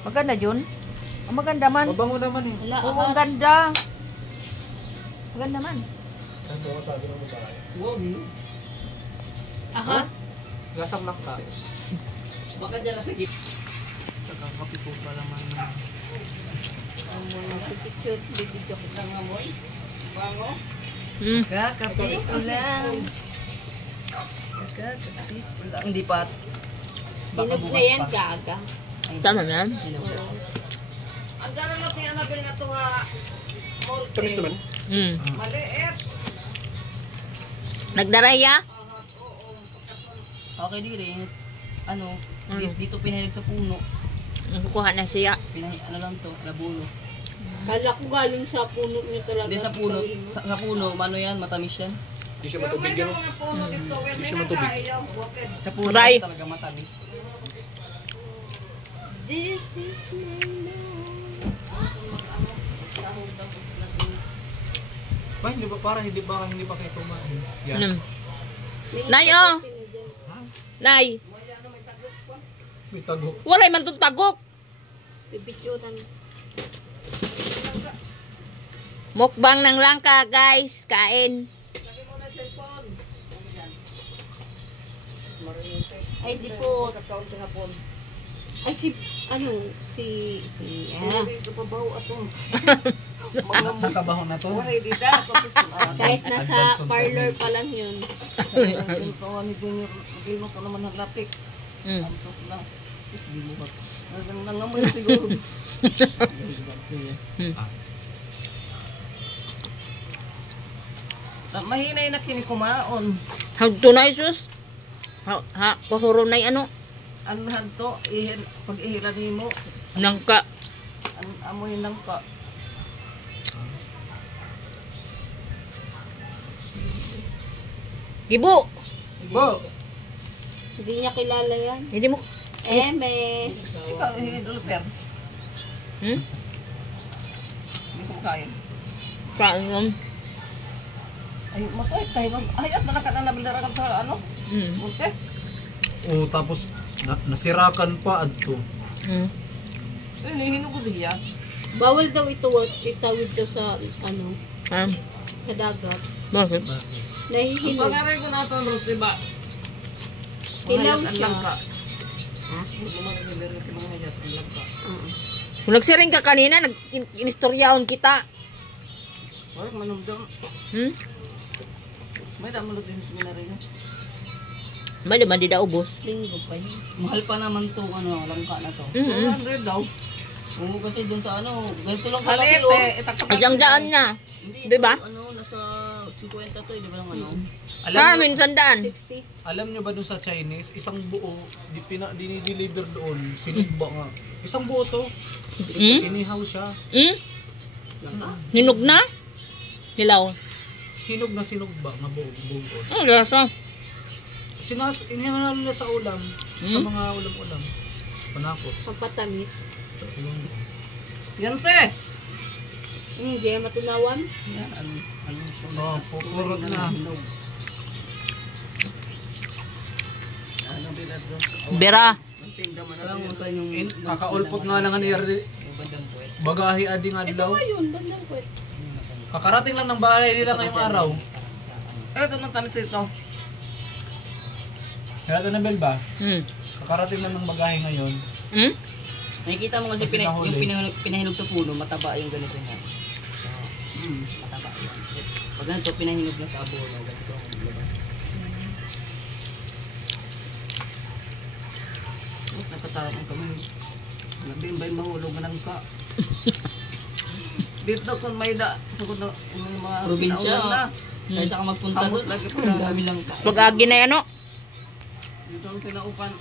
Maganda yun. Ang maganda man. Mabango naman eh. Wala, Oo, ang ganda. Maganda man. Saan mo masabi ng babae? Wow. Aha. Lasang lang ka. Baka dyan lang sa git. Nakakapipo pa naman. Ang mga picture, video ko lang amoy. Bango. Kakapit ko lang. Kakapit ko lang. Hindi pa. Baka Hinog na bukas yan, pa. gaga. Tama na. Oo. Ang gano'n natin Annabelle na ito ha. Tamis naman. Maliit. Nagdaraya? Okay, di rin. Ano, dito pinahilig sa puno. Kukuha na siya. Ano lang to, labulo. Kala ko galing sa puno niyo talaga. Hindi sa puno. Sa puno, ano yan, matamis yan. Hindi siya matubig yun. mga puno dito. Hindi siya matubig. Sa puno Aray. talaga matamis. This is my Ba, hindi ba parang hindi pa kayo kumain? Yan. Nay, oh. Nay. May tago. Walay man itong tagok. Pipicturan. Mukbang ng langka, guys. Kain. Ay, di po. Ay, Nakabaho na to. kahit nasa parlor pa lang yun. Mm. Mahinay na kinikumaon. Hagto na, Isus. Pahuro na ano. Ang hanto, pag ihila mo, Nangka. amoy lang ka. Gibo. Bo! Hindi niya kilala yan. Hindi mo. Eme. Ikaw, ihidulper. Hindi ko kaya. Kain. Ay, matay, tayo. Ayat, malakan ang nabilarakan sa ano? Munte. Oh, tapos nasirakan pa adto. Eh, hinugod niya. Bawal daw itawid daw sa sa dagat. Bakit? Nahihinog. Pangaray ko na ito, Rose, diba? Hilaw siya. Kung nagsiring ka kanina, inistoryaon kita. Parang manumdam. May damo lang din sa minaray na. May naman di na ubos. Linggo pa yun. Mahal pa naman to, ano, langka na to. 400 daw. Oo, kasi dun sa ano, ganito lang kalaki oh. Isang daan na. Hindi, Diba? ano, nasa 50 to, di ba lang ano? Minsan daan. 60. Alam nyo ba dun sa Chinese, isang buo, dinideliver doon, sinigba nga. Isang buo to, inihaw siya. Hinog na? Hilaw. Hinog na sinugba, nga buo. Ang lasa. Inihaw nila sa ulam, sa mga ulam-ulam. Panakot. Pampatamis. Yan, se! Hindi, matunawan. Yan, ano Oh, pupurot na. Ano, bilad doon? Bera. Alam mo sa inyong... Kakaulpot nga lang ni Erdi. Bagahi ading adlaw. Ayun, bandang kwet. Kakarating lang ng bahay nila ngayong araw. Ito nang tamis ito. Kaya ito na Bel ba? Kakarating lang ng bagahe ngayon. Nakikita mo kasi Kasi nahuli. yung pinahinog sa puno, mataba yung ganito nga. Mataba yan. Pag ganito, pinahinog na sa abono, ganito ang labas. Nakatarang kami. Nabimbay mahulog ng ka. Dito kung may sugod na yung mga probinsya na. Kaysa ka magpunta doon, lagi pa ang dami lang ka. Pag-agi na yan, Dito sila upan.